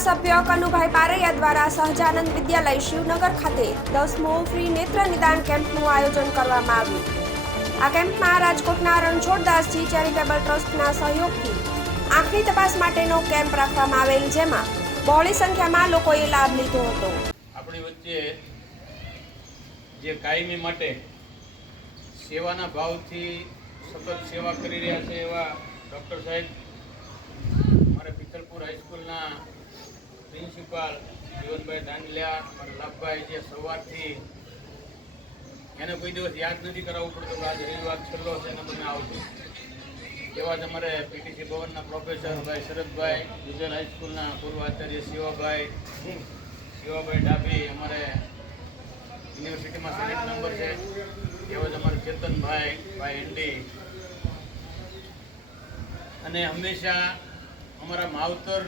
ધારાસભ્ય કનુભાઈ પારૈયા દ્વારા સહજાનંદ વિદ્યાલય શિવનગર ખાતે 10મો ફ્રી નેત્ર નિદાન કેમ્પનું આયોજન કરવામાં આવ્યું। આ કેમ્પમાં રાજકોટના રણછોડદાસજી ચેરિટેબલ ટ્રસ્ટના સહયોગથી આંખની તપાસ માટેનો કેમ્પ રાખવામાં આવેલ, જેમાં બહોળી સંખ્યામાં લોકોએ લાભ લીધો હતો। આપણી વચ્ચે જે કાયમી માટે સેવાના ભાવથી સતત સેવા કરી રહ્યા છે એવા ડૉક્ટર સાહેબ, અમારા પિથલપુર હાઈસ્કૂલના પ્રિન્સિપાલ જીવનભાઈ દાંડલિયા, અમારા લાભભાઈ, જે સવારથી એને કોઈ દિવસ યાદ નથી કરાવવું પડતું, આજે રવિવાર છેલ્લો છે અને તમે આવજો। એવા જ અમારે પીટીસી ભવનના પ્રોફેસર ભાઈ શરદભાઈ, ગુજરાત હાઈસ્કૂલના પૂર્વ આચાર્ય શિવાભાઈ ડાભી, અમારે યુનિવર્સિટીમાં સેનેટ નંબર છે એવા જ અમારે ચેતનભાઈ ભાઈ એનડી, અને હંમેશા અમારા માવતર